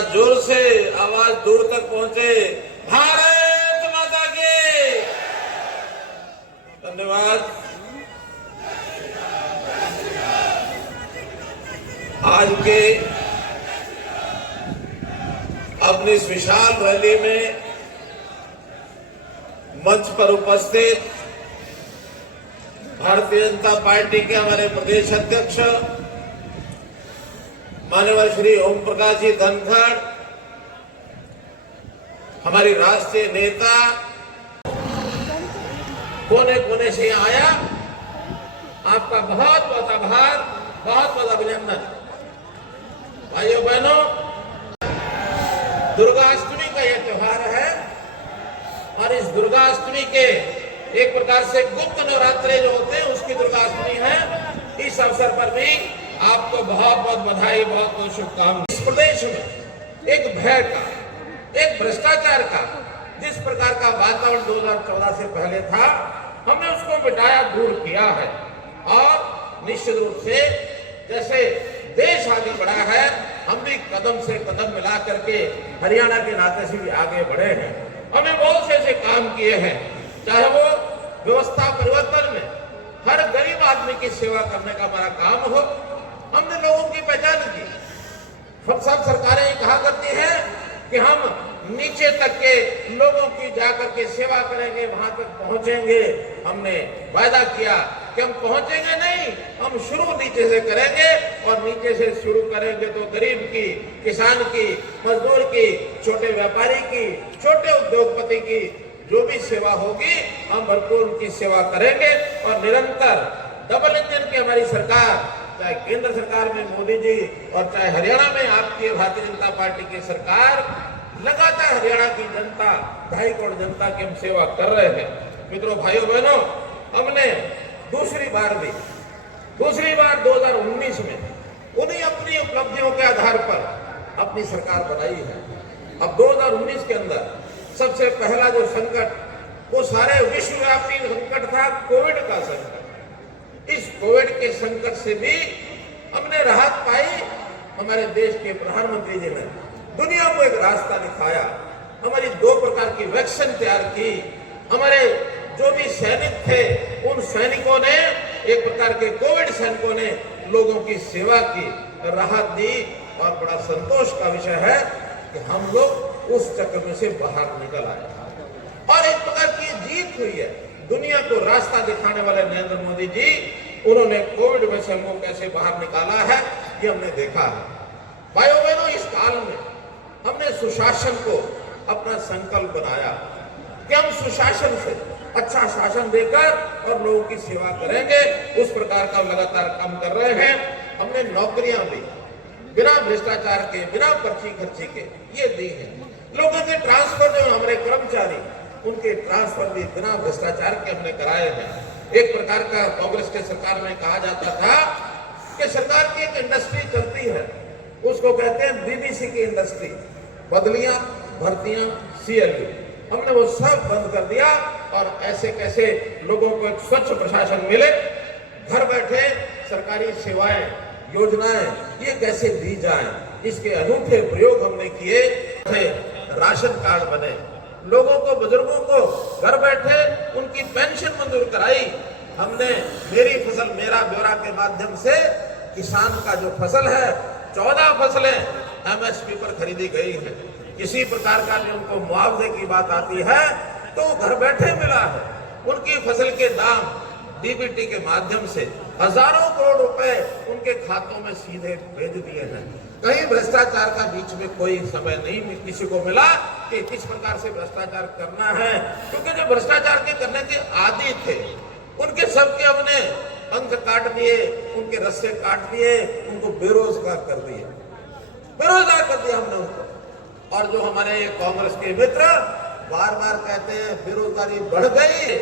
जरा जोर से आवाज दूर तक पहुंचे। भारत माता की धन्यवाद। आज के अपनी इस विशाल रैली में मंच पर उपस्थित भारतीय जनता पार्टी के हमारे प्रदेश अध्यक्ष माननीय श्री ओम प्रकाश जी धनखड़, हमारी राष्ट्रीय नेता, कोने कोने से आया, आपका बहुत बहुत आभार, बहुत बहुत अभिनंदन। भाइयों बहनों, दुर्गाष्टमी का यह त्योहार है और इस दुर्गाष्टमी के एक प्रकार से गुप्त नवरात्रे जो होते हैं उसकी दुर्गाष्टमी है। इस अवसर पर भी आपको बहुत बहुत बधाई, बहुत बहुत शुभकामनाएं। इस प्रदेश में एक भय का, एक भ्रष्टाचार का जिस प्रकार का वातावरण 2014 से पहले था, हमने उसको मिटाया, दूर किया है। और निश्चित रूप से जैसे देश आगे बढ़ा है, हम भी कदम से कदम मिला करके हरियाणा के नाते से भी आगे बढ़े हैं। हमने बहुत से ऐसे काम किए हैं, चाहे वो व्यवस्था परिवर्तन में हर गरीब आदमी की सेवा करने का हमारा काम हो, हमने लोगों की पहचान की। सब सरकारें कहा करती हैं कि हम नीचे तक के लोगों की जाकर के सेवा करेंगे, वहां तक पहुंचेंगे। हमने वायदा किया कि हम पहुंचेंगे नहीं, हम शुरू नीचे से करेंगे और नीचे से शुरू करेंगे तो गरीब की, किसान की, मजदूर की, छोटे व्यापारी की, छोटे उद्योगपति की जो भी सेवा होगी, हम भरपूर उनकी सेवा करेंगे। और निरंतर डबल इंजन की हमारी सरकार, चाहे केंद्र सरकार में मोदी जी और चाहे हरियाणा में आपकी भारतीय जनता पार्टी की सरकार, लगातार हरियाणा की जनता, 2.5 करोड़ जनता की हम सेवा कर रहे हैं। मित्रों, भाइयों बहनों, हमने दूसरी बार 2019 में उन्हीं अपनी उपलब्धियों के आधार पर अपनी सरकार बनाई है। अब 2019 के अंदर सबसे पहला जो संकट, वो सारे विश्वव्यापी संकट था, कोविड का संकट। इस कोविड के संकट से भी हमने राहत पाई। हमारे देश के प्रधानमंत्री जी ने दुनिया को एक रास्ता दिखाया, हमारी 2 प्रकार की वैक्सीन तैयार की। हमारे जो भी सैनिक थे, उन सैनिकों ने, एक प्रकार के कोविड सैनिकों ने लोगों की सेवा की, राहत दी। और बड़ा संतोष का विषय है कि हम लोग उस चक्र में से बाहर निकल आए और एक प्रकार की जीत हुई है। दुनिया को रास्ता दिखाने वाले नरेंद्र मोदी जी, उन्होंने कोविड में से हमको कैसे बाहर निकाला है, ये हमने देखा है। भाइयों बहनों, इस काल में हमने सुशासन को अपना संकल्प बनाया कि हम सुशासन से, अच्छा शासन देकर और लोगों की सेवा करेंगे। उस प्रकार का लगातार काम कर रहे हैं। हमने नौकरियां भी बिना भ्रष्टाचार के, बिना पर्ची खर्ची के ये दी है। लोगों के ट्रांसफर, जो हमारे कर्मचारी, उनके ट्रांसफर भी बिना भ्रष्टाचार के हमने कराए हैं। एक प्रकार का कांग्रेस के सरकार में कहा जाता था कि सरकार की एक इंडस्ट्री चलती है, उसको कहते हैं बीबीसी की इंडस्ट्री, बदलियां, भर्तियां, CLU। हमने वो सब बंद कर दिया और ऐसे कैसे लोगों को एक स्वच्छ प्रशासन मिले, घर बैठे सरकारी सेवाएं, योजनाएं ये कैसे दी जाएं, इसके अनूठे प्रयोग हमने किए। राशन कार्ड बने, लोगों को, बुजुर्गों को घर बैठे उनकी पेंशन मंजूर कराई। हमने मेरी फसल मेरा ब्यौरा के माध्यम से किसान का जो फसल है, 14 फसलें MSP पर खरीदी गई है। किसी प्रकार का भी उनको मुआवजे की बात आती है तो घर बैठे मिला है। उनकी फसल के दाम DBT के माध्यम से हजारों करोड़ रुपए उनके खातों में सीधे भेज दिए हैं। कहीं भ्रष्टाचार का बीच में कोई समय नहीं किसी को मिला कि किस प्रकार से भ्रष्टाचार करना है, क्योंकि जो भ्रष्टाचार के करने के आदी थे, उनके सबके हमने अंक काट दिए, उनके रस्से काट दिए, उनको बेरोजगार कर दिए, बेरोजगार कर दिया हमने उनको। और जो हमारे कांग्रेस के मित्र बार बार कहते हैं बेरोजगारी बढ़ गई,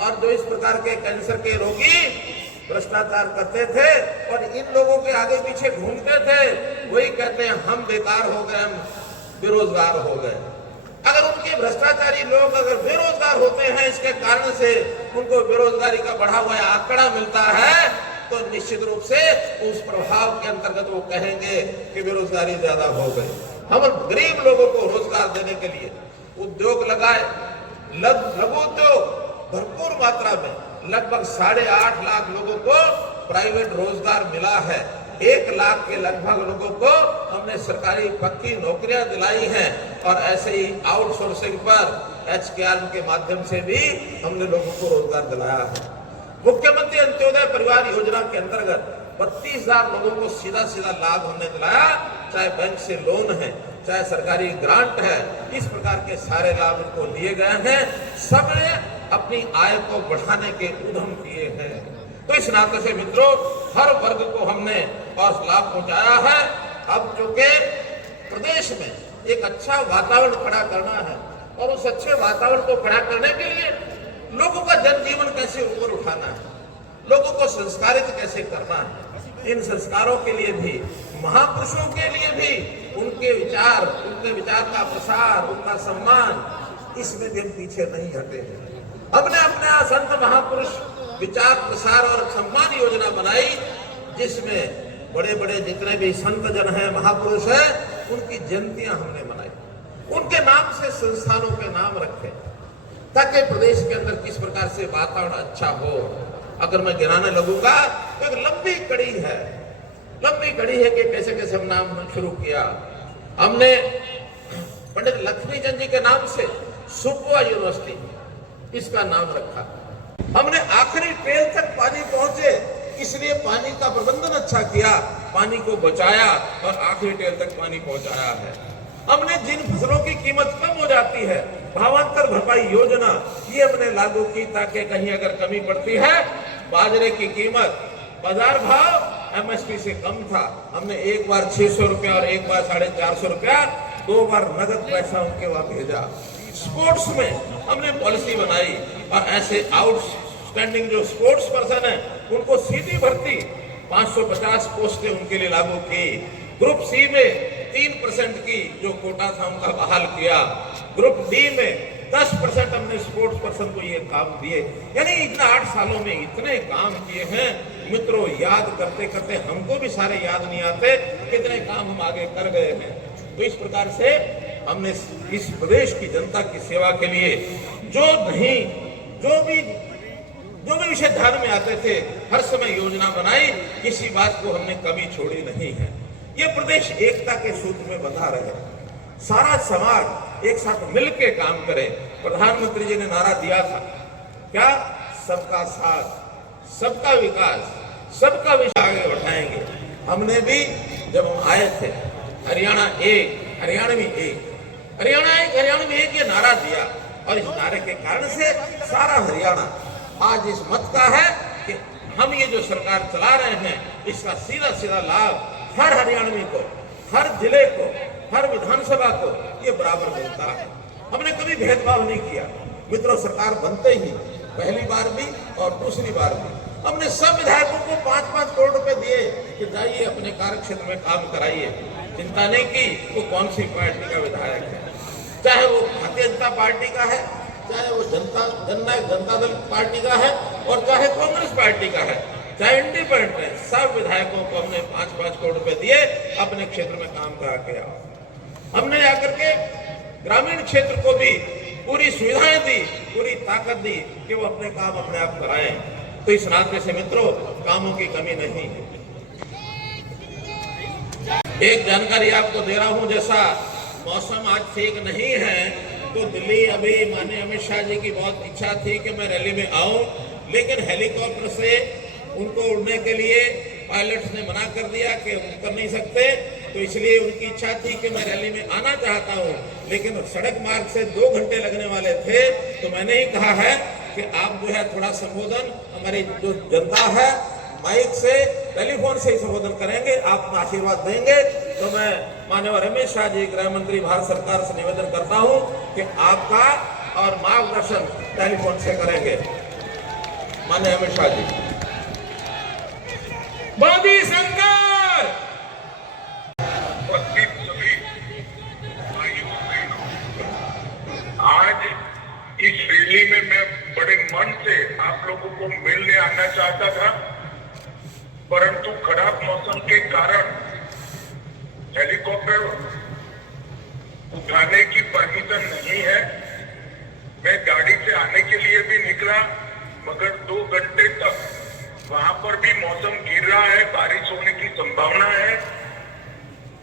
और जो इस प्रकार के कैंसर के रोगी भ्रष्टाचार करते थे और इन लोगों के आगे पीछे घूमते थे, वही कहते हैं हम बेकार हो गए, हम बेरोजगार हो गए। अगर उनके भ्रष्टाचारी लोग अगर बेरोजगार होते हैं, इसके कारण से उनको बेरोजगारी का बढ़ा हुआ आंकड़ा मिलता है, तो निश्चित रूप से उस प्रभाव के अंतर्गत वो कहेंगे कि बेरोजगारी ज्यादा हो गई। हम गरीब लोगों को रोजगार देने के लिए उद्योग लगाए, लघु उद्योग भरपूर मात्रा में लगभग 8.5 लाख लोगों को प्राइवेट रोजगार मिला है। 1 लाख के लगभग लोगों को हमने सरकारी पक्की नौकरियां दिलाई हैं और ऐसे ही आउटसोर्सिंग पर HKR के माध्यम से भी हमने लोगों को रोजगार दिलाया है। मुख्यमंत्री अंत्योदय परिवार योजना के अंतर्गत 32,000 लोगों को सीधा सीधा लाभ हमने दिलाया, चाहे बैंक से लोन है, चाहे सरकारी ग्रांट है, इस प्रकार के सारे लाभ उनको दिए गए हैं। सबने अपनी आय को बढ़ाने के उद्यम किए हैं। तो इस नाते से मित्रों, हर वर्ग को हमने और लाभ पहुंचाया है। अब चूंकि प्रदेश में एक अच्छा वातावरण खड़ा करना है और उस अच्छे वातावरण को खड़ा करने के लिए लोगों का जनजीवन कैसे ऊपर उठाना है, लोगों को संस्कारित कैसे करना है, इन संस्कारों के लिए भी, महापुरुषों के लिए भी उनके विचार का प्रसार, उनका सम्मान, इसमें भी हम पीछे नहीं हटे हैं। हमने अपने संत महापुरुष विचार प्रसार और सम्मान योजना बनाई, जिसमें बड़े बड़े जितने भी संत जन हैं, महापुरुष हैं, उनकी जयंतियां हमने मनाई, उनके नाम से संस्थानों के नाम रखे, ताकि प्रदेश के अंदर किस प्रकार से वातावरण अच्छा हो। अगर मैं गिनाने लगूंगा तो एक लंबी कड़ी है कि कैसे कैसे हम नाम शुरू किया। हमने पंडित लक्ष्मीचंद जी के नाम से सुकवा यूनिवर्सिटी इसका नाम रखा। हमने आखिरी टेल तक पानी पहुंचे, इसलिए पानी का प्रबंधन अच्छा किया, पानी को बचाया और आखिरी टेल तक पानी पहुंचाया है। हमने जिन फसलों की कीमत कम हो जाती है, भावांतर भरपाई योजना, ये हमने लागू की, ताकि कहीं अगर कमी पड़ती है, बाजरे की कीमत बाजार भाव MSP से कम था, हमने एक बार 600 रुपया और एक बार 450 रुपया, 2 बार नगद पैसा उनके वहां भेजा। स्पोर्ट्स में हमने पॉलिसी बनाई और ऐसे आउटस्टैंडिंग जो स्पोर्ट्स पर्सन है, उनको सीधी भर्ती 550 पोस्टें उनके लिए लागू की। ग्रुप सी में 3% की जो कोटा था उनका बहाल किया। ग्रुप डी में 10% हमने स्पोर्ट्स पर्सन को ये काम दिए। यानी इतना 8 सालों में इतने काम किए हैं मित्रों, याद करते करते हमको भी सारे याद नहीं आते कितने काम हम आगे कर गए हैं। तो इस प्रकार से हमने इस प्रदेश की जनता की सेवा के लिए जो भी विषय ध्यान में आते थे, हर समय योजना बनाई, किसी बात को हमने कमी छोड़ी नहीं है। ये प्रदेश एकता के सूत्र में बंधा रहे, सारा समाज एक साथ मिलकर काम करे। प्रधानमंत्री जी ने नारा दिया था, क्या? सबका साथ, सबका विकास, सबका विषय आगे बढ़ाएंगे। हमने भी जब हम आए थे, हरियाणा में एक, हरियाणा में एक ये नारा दिया और इस नारे के कारण से सारा हरियाणा आज इस मत का है कि हम ये जो सरकार चला रहे हैं, इसका सीधा सीधा लाभ हर हरियाणवी को, हर जिले को, हर विधानसभा को ये बराबर मिलता है। हमने कभी भेदभाव नहीं किया मित्रों। सरकार बनते ही पहली बार भी और दूसरी बार भी हमने सब विधायकों को 5-5 करोड़ रुपए दिए कि जाइए अपने कार्य क्षेत्र में काम कराइए। चिंता नहीं की वो कौन सी पार्टी का विधायक है, चाहे वो भारतीय जनता पार्टी का है, चाहे वो जननायक जनता दल पार्टी का है और चाहे कांग्रेस पार्टी का है, चाहे इंडिपेंडेंट है, सब विधायकों को हमने 5-5 करोड़ रुपए दिए, अपने क्षेत्र में काम करा के आओ। हमने आकर के ग्रामीण क्षेत्र को भी पूरी सुविधाएं दी, पूरी ताकत दी कि वो अपने काम अपने आप कराएं। तो इस नाते से मित्रों, कामों की कमी नहीं है। एक जानकारी आपको दे रहा हूं, जैसा मौसम आज ठीक नहीं है, तो दिल्ली अभी माननीय अमित शाह जी की बहुत इच्छा थी कि मैं रैली में आऊं, लेकिन हेलीकॉप्टर से उनको उड़ने के लिए पायलट्स ने मना कर दिया कि कर नहीं सकते। तो इसलिए उनकी इच्छा थी कि मैं रैली में आना चाहता हूं, लेकिन सड़क मार्ग से 2 घंटे लगने वाले थे। तो मैंने ही कहा है कि आप जो है थोड़ा संबोधन हमारी जो जनता है माइक से, टेलीफोन से ही संबोधन करेंगे, आप आशीर्वाद देंगे। तो मैं माननीय अमित शाह जी, गृह मंत्री, भारत सरकार से निवेदन करता हूं कि आपका और मार्गदर्शन टेलीफोन से करेंगे। माननीय अमित शाह जी। मोदी सरकार। आज इस रैली में मैं बड़े मन से आप लोगों को मिलने आना चाहता था, परंतु खराब मौसम के कारण हेलीकॉप्टर उठाने की परमिशन नहीं है। मैं गाड़ी से आने के लिए भी निकला, मगर 2 घंटे तक वहां पर भी मौसम गिर रहा है, बारिश होने की संभावना है।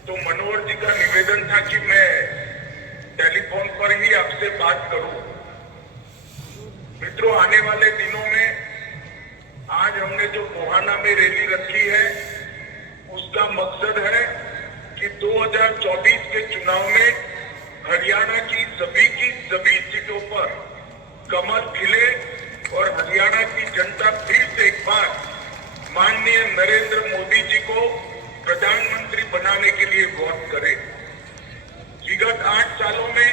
तो मनोहर जी का निवेदन था कि मैं टेलीफोन पर ही आपसे बात करूं। मित्रों, आने वाले दिनों में आज हमने जो गोहाना में रैली रखी है, उसका मकसद है कि 2024 के चुनाव में हरियाणा की सभी सीटों पर कमल खिले और हरियाणा की जनता फिर से एक बार माननीय नरेंद्र मोदी जी को प्रधानमंत्री बनाने के लिए वोट करे। विगत 8 सालों में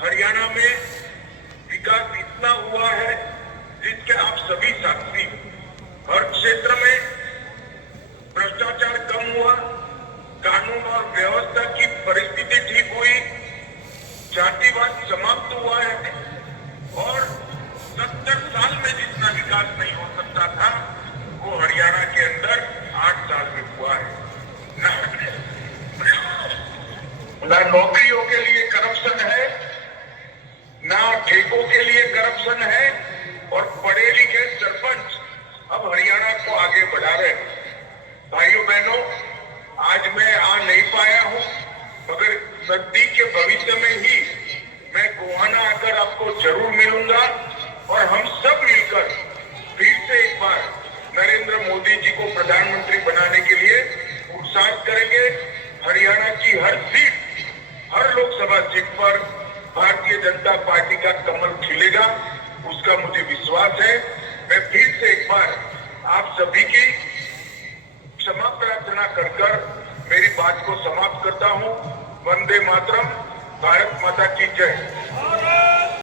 हरियाणा में विकास इतना हुआ है जिसके आप सभी साक्षी। हर क्षेत्र में भ्रष्टाचार कम हुआ, कानून और व्यवस्था की परिस्थिति ठीक हुई, जातिवाद समाप्त हुआ है और 70 साल में जितना विकास नहीं हो सकता था वो हरियाणा के अंदर 8 साल में हुआ है। ना नौकरियों के लिए करप्शन है, ना ठेकों के लिए करप्शन है और पढ़े लिखे सरपंच अब हरियाणा को आगे बढ़ा रहे। भाइयों बहनों, आज मैं आ नहीं पाया हूं, मगर नजदीक के भविष्य में ही मैं गोहाना आकर आपको जरूर मिलूंगा और हम सब मिलकर फिर से एक बार नरेंद्र मोदी जी को प्रधानमंत्री बनाने के लिए उत्साहित करेंगे। हरियाणा की हर सीट, हर लोकसभा सीट पर भारतीय जनता पार्टी का कमल खिलेगा, उसका मुझे विश्वास है। मैं फिर से एक बार आप सभी की क्षमा प्रार्थना कर मेरी बात को समाप्त करता हूं। वंदे मातरम, भारत माता की जय।